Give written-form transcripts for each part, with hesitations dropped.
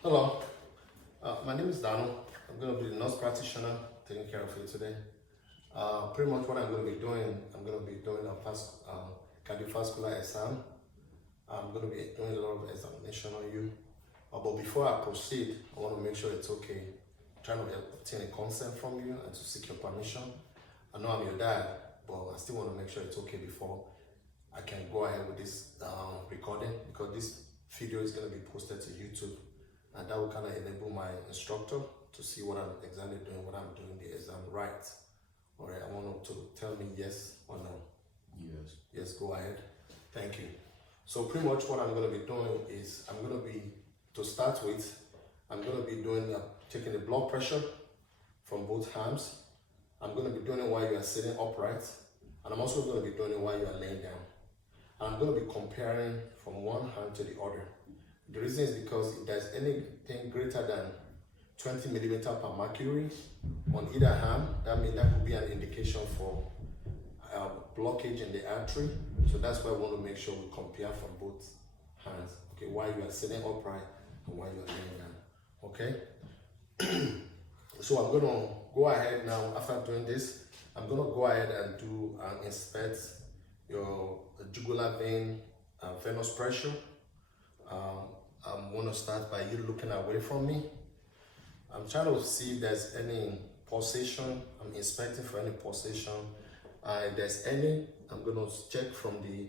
Hello, my name is Donald. I'm going to be the nurse practitioner taking care of you today. Pretty much what I'm going to be doing, I'm going to be doing a cardiovascular exam. I'm going to be doing a lot of examination on you. But before I proceed, I want to make sure it's okay. I'm trying to obtain a consent from you and to seek your permission. I know I'm your dad, but I still want to make sure it's okay before I can go ahead with this recording, because this video is going to be posted to YouTube. And that will kind of enable my instructor to see what I'm exactly doing, what I'm doing the exam right. All right, I want him to tell me yes or no. Yes. Yes, go ahead. Thank you. So pretty much what I'm going to be doing is to start with, I'm going to be taking the blood pressure from both hands. I'm going to be doing it while you are sitting upright. And I'm also going to be doing it while you are laying down. And I'm going to be comparing from one hand to the other. The reason is because if there's anything greater than 20 millimeter per mercury on either hand, that means that could be an indication for blockage in the artery. So that's why we want to make sure we compare from both hands. Okay, while you are sitting upright and while you are laying down. Okay. So I'm going to go ahead now. After doing this, I'm going to go ahead and inspect your jugular vein venous pressure. I'm going to start by you looking away from me. I'm trying to see if there's any pulsation. I'm inspecting for any pulsation. If there's any, I'm going to check from the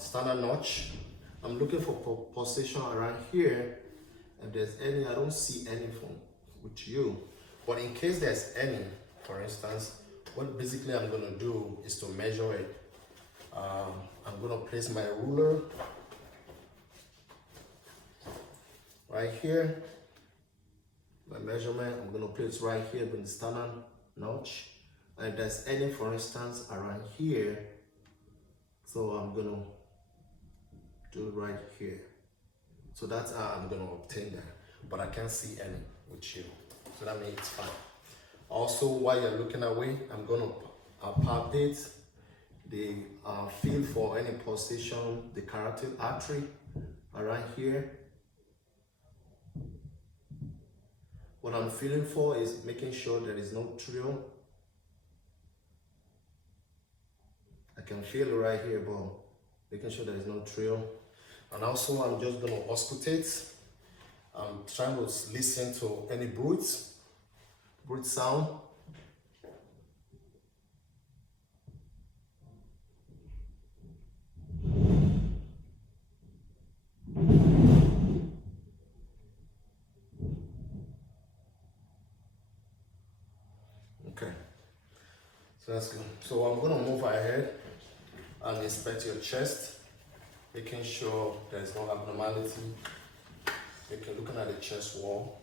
standard notch. I'm looking for pulsation around here. If there's any, I don't see any with you. But in case there's any, for instance, what basically I'm going to do is to measure it. I'm going to place my ruler right here. My measurement, I'm going to place right here in the standard notch. And if there's any, for instance, around here, so I'm going to do it right here. So that's how I'm going to obtain that. But I can't see any with you. So that means it's fine. Also, while you're looking away, I'm going to palpate the feel for any pulsation, the carotid artery around here. What I'm feeling for is making sure there is no trill. I can feel it right here, but making sure there is no trill. And also I'm just going to auscultate. I'm trying to listen to any brute sound. Okay, so that's good. So I'm going to move ahead and inspect your chest, making sure there's no abnormality. Looking at the chest wall.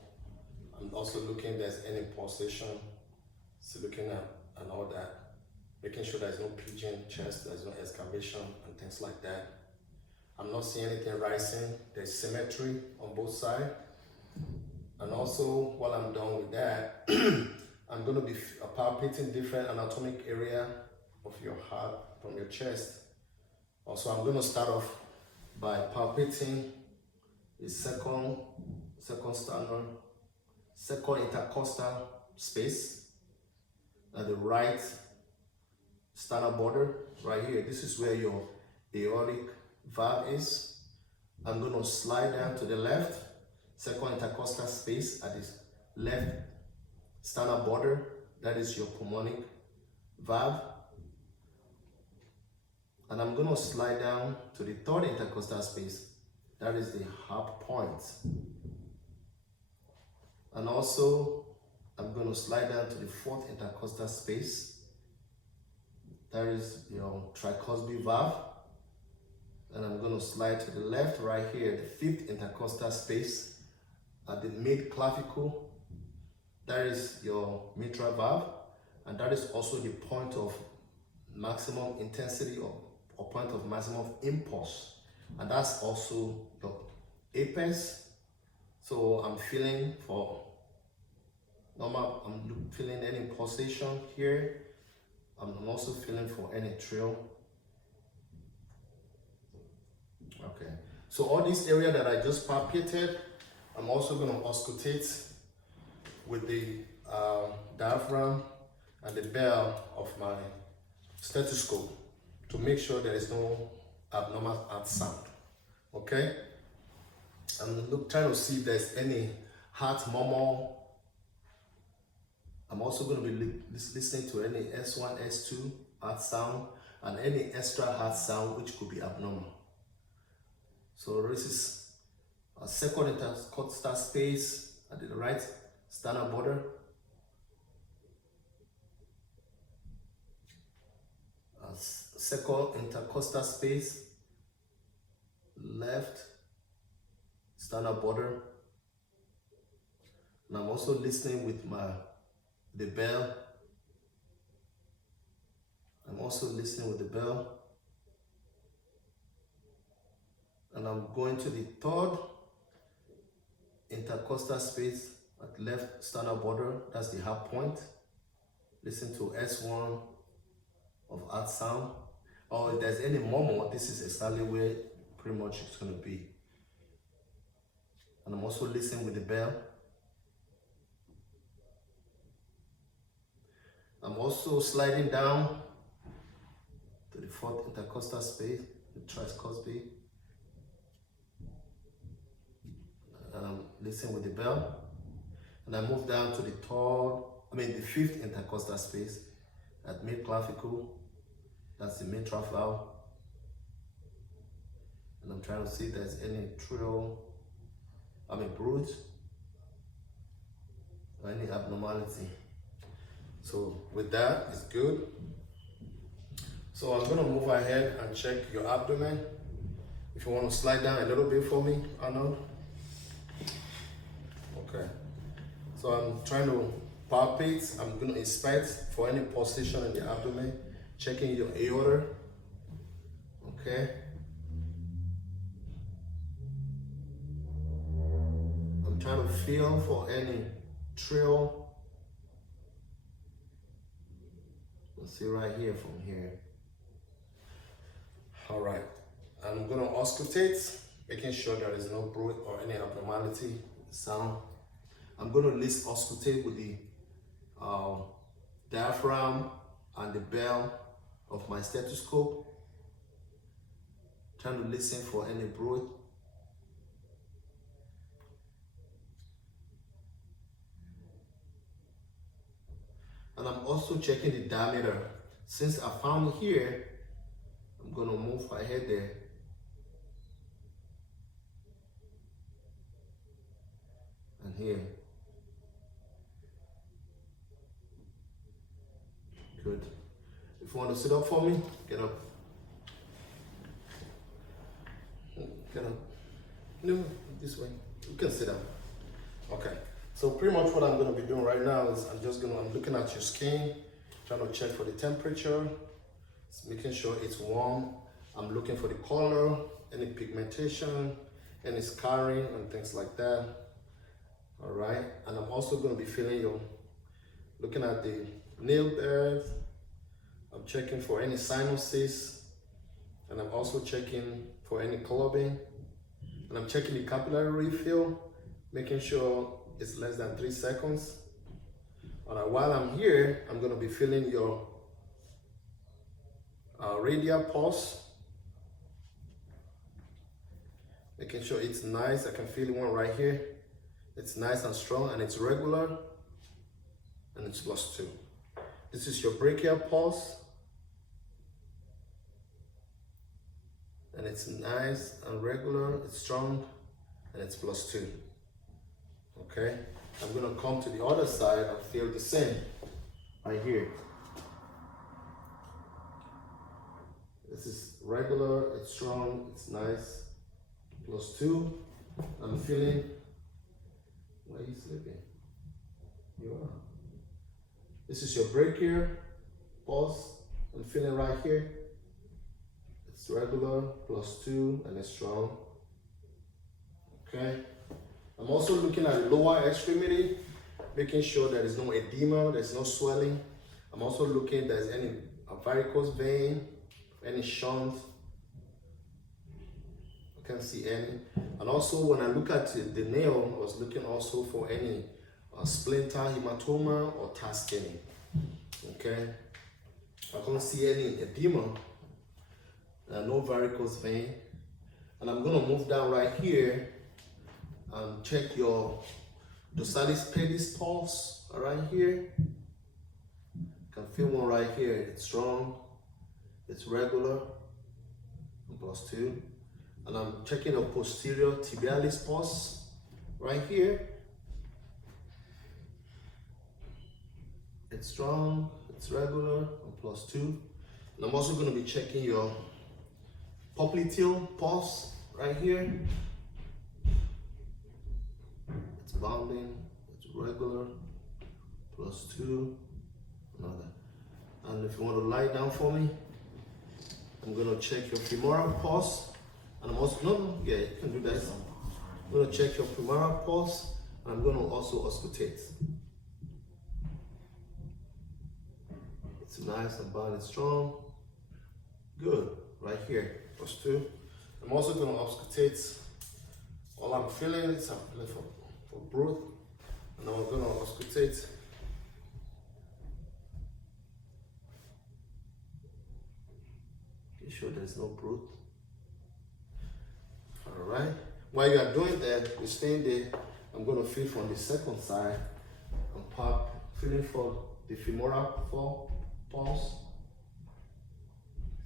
I'm also looking if there's any pulsation. So looking at and all that, making sure there's no pigeon chest, there's no excavation and things like that. I'm not seeing anything rising. There's symmetry on both sides. And also, while I'm done with that, I'm going to be palpating different anatomic area of your heart from your chest. Also, I'm going to start off by palpating the second intercostal space at the right sternal border, right here. This is where your aortic valve is. I'm going to slide down to the left, second intercostal space at this left sternal border. That is your pulmonic valve. And I'm going to slide down to the third intercostal space. That is the heart point. And also, I'm going to slide down to the fourth intercostal space. That is your tricuspid valve. And I'm going to slide to the left right here, the fifth intercostal space at the mid clavicle. That is your mitral valve. And that is also the point of maximum intensity or point of maximum impulse. And that's also your apex. So I'm feeling for normal, I'm feeling any pulsation here. I'm also feeling for any trill. Okay, so all this area that I just palpated, I'm also going to auscultate with the diaphragm and the bell of my stethoscope to make sure there is no abnormal heart sound. Okay? I'm trying to see if there's any heart murmur. I'm also going to be listening to any S1, S2 heart sound and any extra heart sound which could be abnormal. So this is a second intercostal space at the right sternal border. A second intercostal space, left sternal border. And I'm also listening with the bell. I'm also listening with the bell. And I'm going to the third intercostal space at left sternal border. That's the heart point. Listen to S1 of heart sound. Or if there's any murmur, this is exactly where pretty much it's going to be. And I'm also listening with the bell. I'm also sliding down to the fourth intercostal space, the tricuspid. And I'm listening with the bell. And I move down to the fifth intercostal space at mid-clavicle. That's the mitral valve. And I'm trying to see if there's any bruise or any abnormality. So with that, it's good. So I'm gonna move ahead and check your abdomen. If you want to slide down a little bit for me, Arnold. Okay. So I'm trying to palpate. I'm gonna inspect for any pulsation in the abdomen, checking your aorta. Okay. I'm trying to feel for any trill. Let's see right here from here. All right. I'm gonna auscultate, making sure there is no bruit or any abnormality sound. I'm gonna auscultate with the diaphragm and the bell of my stethoscope. Trying to listen for any bruit. And I'm also checking the diameter. Since I found here, I'm gonna move ahead there. And here. Good. If you want to sit up for me, get up. Get up. No, this way. You can sit down. Okay. So pretty much what I'm going to be doing right now is I'm looking at your skin, trying to check for the temperature, making sure it's warm. I'm looking for the color, any pigmentation, any scarring and things like that. All right. And I'm also going to be looking at the nail bed. I'm checking for any sinuses, and I'm also checking for any clubbing. And I'm checking the capillary refill, making sure it's less than 3 seconds. All right, while I'm here, I'm gonna be feeling your radial pulse, making sure it's nice. I can feel one right here. It's nice and strong, and it's regular, and it's +2. This is your brachial pulse, and it's nice and regular, it's strong, and it's +2. Okay, I'm gonna come to the other side and feel the same right here. This is regular, it's strong, it's nice, +2. I'm feeling, why are you sleeping? You are. This is your brachial pulse. I'm feeling right here. It's regular, +2, and it's strong. Okay. I'm also looking at the lower extremity, making sure there is no edema, there's no swelling. I'm also looking if there's any varicose vein, any shunt. can't see any. And also when I look at the nail, I was looking also for any splinter, hematoma, or tear staining. Okay, I can't see any edema, no varicose vein. And I'm gonna move down right here and check your dorsalis pedis pulse right here. You can feel one right here. It's strong, it's regular, +2. And I'm checking the posterior tibialis pulse right here. It's strong, it's regular, +2. And I'm also going to be checking your popliteal pulse right here. It's bounding, it's regular, +2, another. And if you want to lie down for me, I'm going to check your femoral pulse. And I'm also, yeah, you can do that. I'm going to check your femoral pulse, and I'm going to also auscultate. It's nice and bound and strong. Good, right here, +2. I'm also going to auscultate. All I'm feeling is I'm feeling for broth, and I'm going to auscultate. Be sure there's no broth. All right. While you are doing that, you're staying there. I'm going to feel from the second side and pop, feeling for the femoral pulse.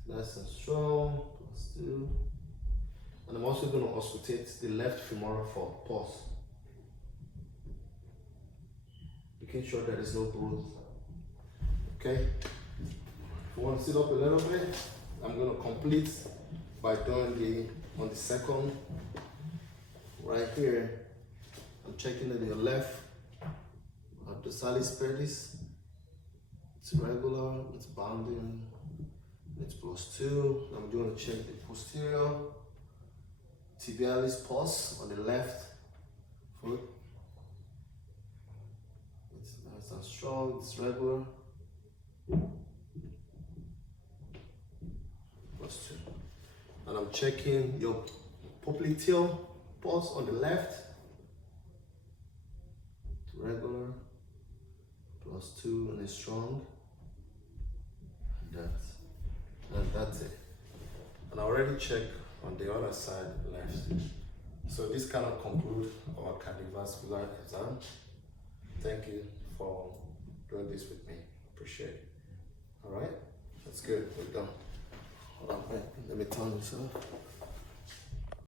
Nice and strong, +2. And I'm also going to auscultate the left femoral pulse, making sure there is no bruise. Okay? If you want to sit up a little bit, I'm going to complete by doing on the second, right here. I'm checking it your left, dorsalis pedis. It's regular, it's bounding, it's +2. I'm going to check the posterior tibialis pulse on the left foot. It's nice and strong, it's regular. +2. And I'm checking your popliteal pulse on the left. It's regular, +2, and it's strong. And that's it. And I already checked on the other side left. So this kind of concludes our cardiovascular exam. Thank you for doing this with me. Appreciate it. All right, that's good. We're done. Hold on, let me turn this off.